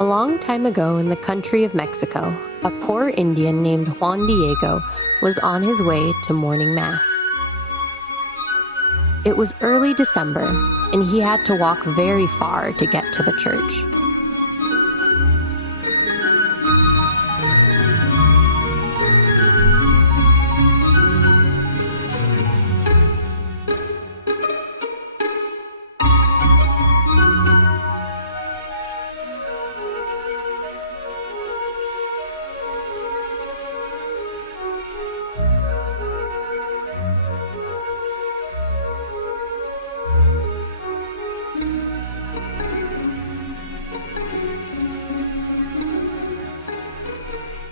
A long time ago in the country of Mexico, a poor Indian named Juan Diego was on his way to morning mass. It was early December, and he had to walk very far to get to the church.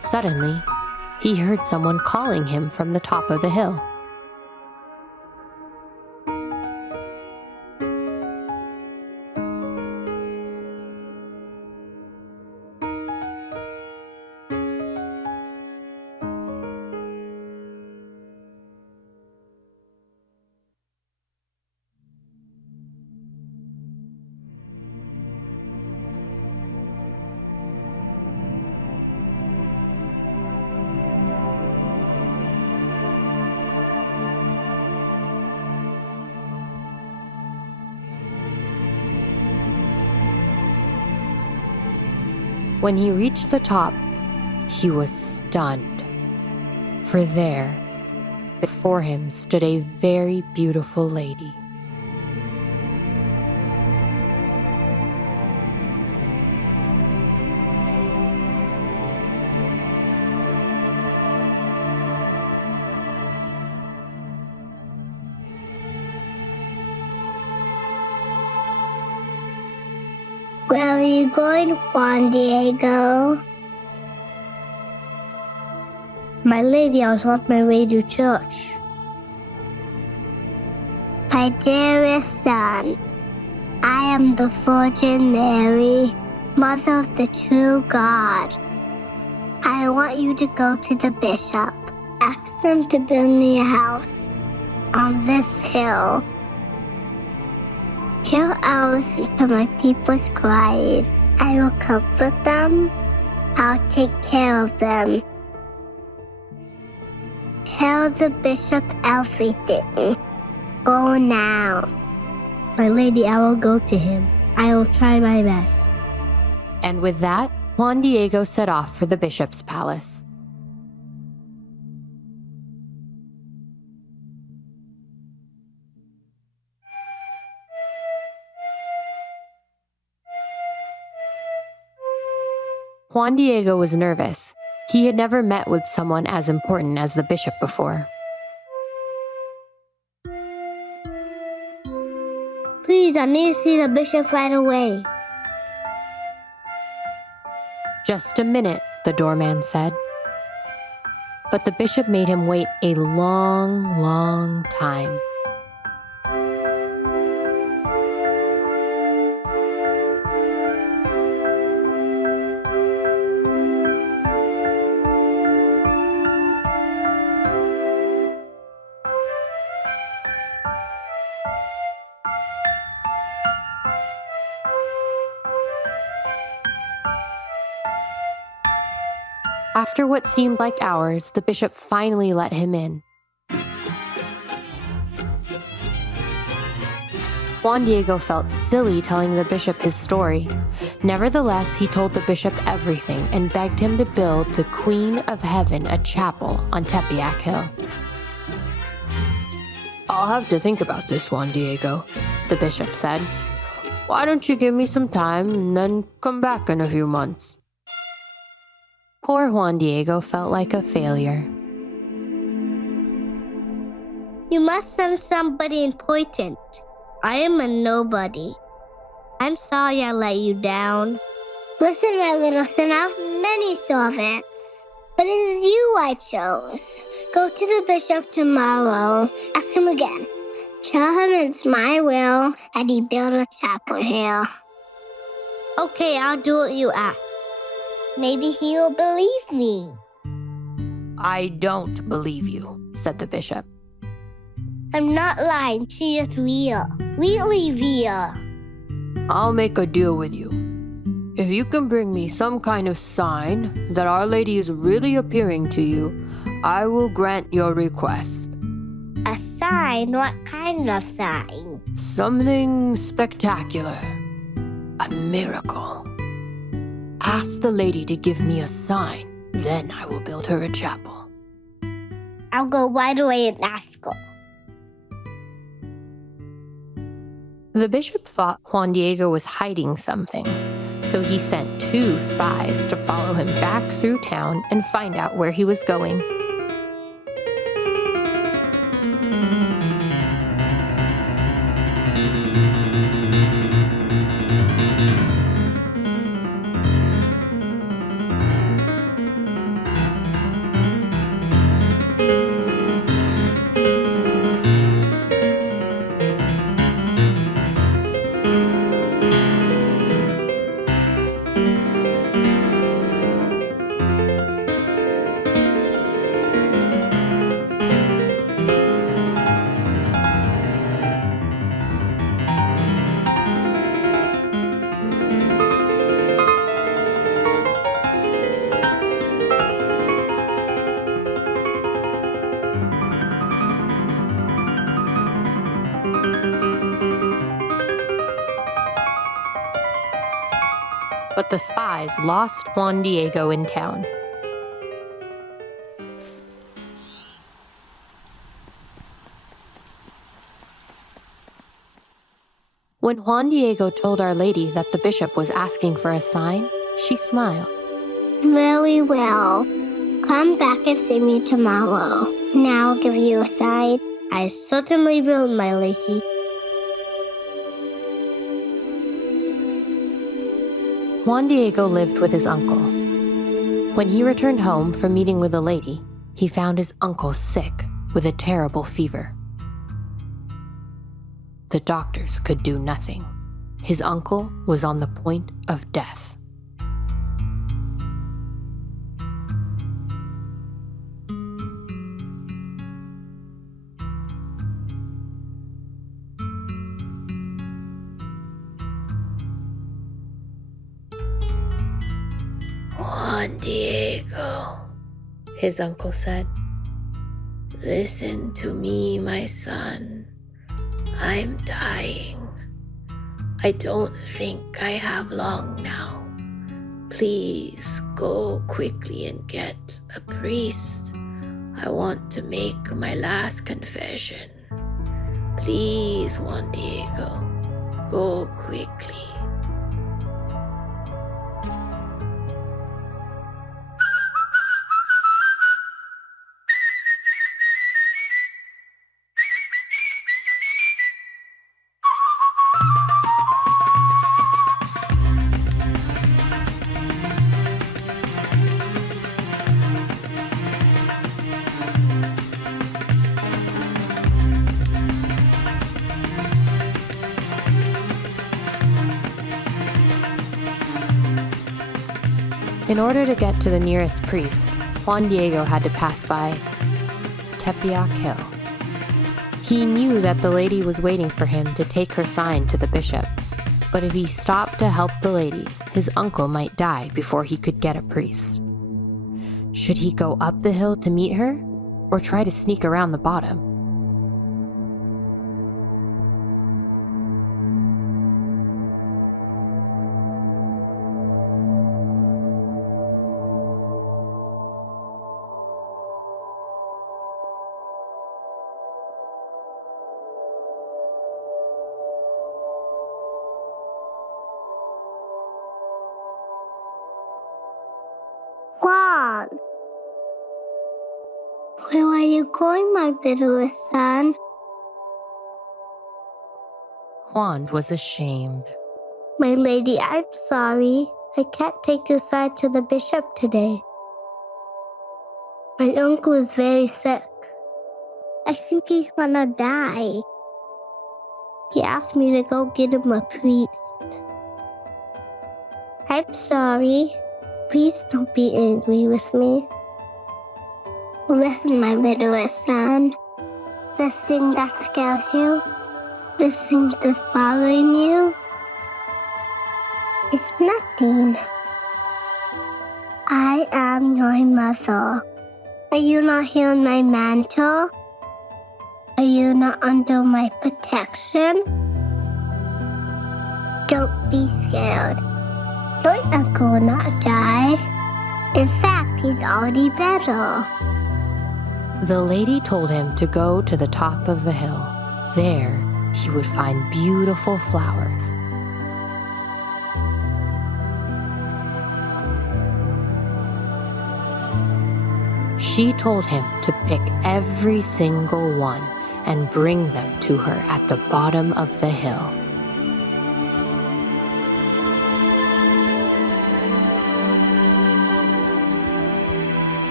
Suddenly, he heard someone calling him from the top of the hill. When he reached the top, he was stunned, for there, before him, stood a very beautiful lady. Where are you going, Juan Diego? My lady, I was on my way to church. My dearest son, I am the Virgin Mary, Mother of the true God. I want you to go to the bishop. Ask him to build me a house on this hill. Hear I listen to my people's crying. I will comfort them. I'll take care of them. Tell the bishop everything. Go now. My lady, I will go to him. I will try my best. And with that, Juan Diego set off for the bishop's palace. Juan Diego was nervous. He had never met with someone as important as the bishop before. Please, I need to see the bishop right away. Just a minute, the doorman said. But the bishop made him wait a long, long time. After what seemed like hours, the bishop finally let him in. Juan Diego felt silly telling the bishop his story. Nevertheless, he told the bishop everything and begged him to build the Queen of Heaven a chapel on Tepeyac Hill. "I'll have to think about this, Juan Diego," the bishop said. "Why don't you give me some time and then come back in a few months?" Poor Juan Diego felt like a failure. You must send somebody important. I am a nobody. I'm sorry I let you down. Listen, my little son, I have many servants, but it is you I chose. Go to the bishop tomorrow. Ask him again. Tell him it's my will that he build a chapel here. Okay, I'll do what you ask. Maybe he will believe me. "I don't believe you," said the bishop. I'm not lying. She is real. Really real. "I'll make a deal with you. If you can bring me some kind of sign that Our Lady is really appearing to you, I will grant your request. A sign? What kind of sign? Something spectacular. A miracle. Ask the lady to give me a sign, then I will build her a chapel. I'll go right away and ask her. The bishop thought Juan Diego was hiding something, so he sent 2 spies to follow him back through town and find out where he was going. But the spies lost Juan Diego in town. When Juan Diego told Our Lady that the bishop was asking for a sign, she smiled. Very well. Come back and see me tomorrow. Now I'll give you a sign. I certainly will, my lady. Juan Diego lived with his uncle. When he returned home from meeting with the lady, he found his uncle sick with a terrible fever. The doctors could do nothing. His uncle was on the point of death. Juan Diego, his uncle said, listen to me, my son. I'm dying. I don't think I have long now. Please go quickly and get a priest. I want to make my last confession. Please, Juan Diego, go quickly. In order to get to the nearest priest, Juan Diego had to pass by Tepeyac Hill. He knew that the lady was waiting for him to take her sign to the bishop, but if he stopped to help the lady, his uncle might die before he could get a priest. Should he go up the hill to meet her, or try to sneak around the bottom? Juan! Where are you going, my littlest son? Juan was ashamed. My lady, I'm sorry. I can't take your side to the bishop today. My uncle is very sick. I think he's gonna die. He asked me to go get him a priest. I'm sorry. Please don't be angry with me. Listen, my littlest son. This thing that scares you, this thing that's bothering you, It's nothing. I am your mother. Are you not here in my mantle? Are you not under my protection? Don't be scared. Your uncle will not die. In fact, he's already better. The lady told him to go to the top of the hill. There, he would find beautiful flowers. She told him to pick every single one and bring them to her at the bottom of the hill.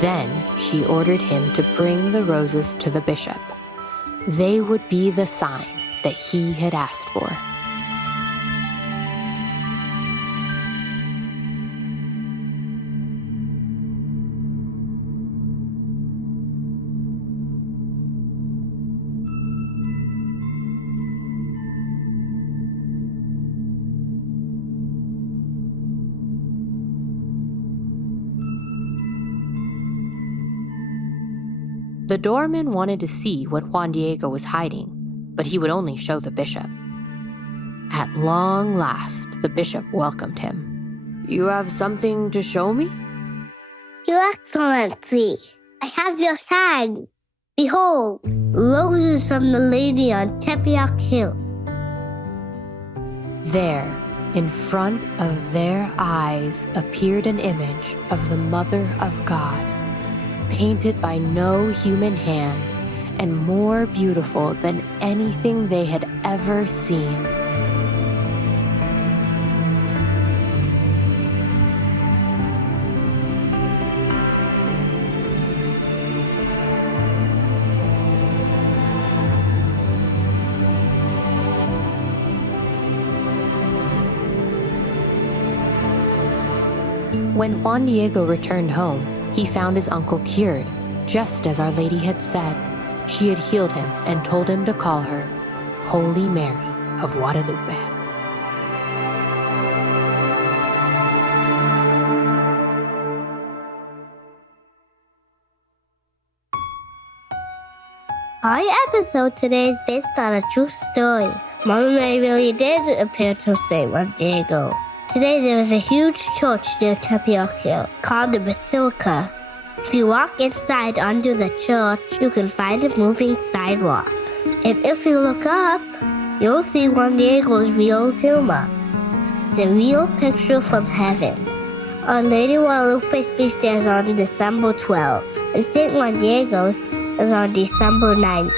Then she ordered him to bring the roses to the bishop. They would be the sign that he had asked for. The doorman wanted to see what Juan Diego was hiding, but he would only show the bishop. At long last, the bishop welcomed him. "You have something to show me?" Your Excellency, I have your sign. Behold, roses from the lady on Tepeyac Hill. There, in front of their eyes, appeared an image of the Mother of God, painted by no human hand and more beautiful than anything they had ever seen. When Juan Diego returned home, he found his uncle cured, just as Our Lady had said. She had healed him and told him to call her Holy Mary of Guadalupe. Our episode today is based on a true story. Mama Mary really did appear to St. Juan Diego. Today there is a huge church near Tepeyac Hill called the Basilica. If you walk inside under the church, you can find a moving sidewalk. And if you look up, you'll see Juan Diego's real tomb. It's a real picture from heaven. Our Lady of Guadalupe's feast day is on December 12th, and St. Juan Diego's is on December 9th.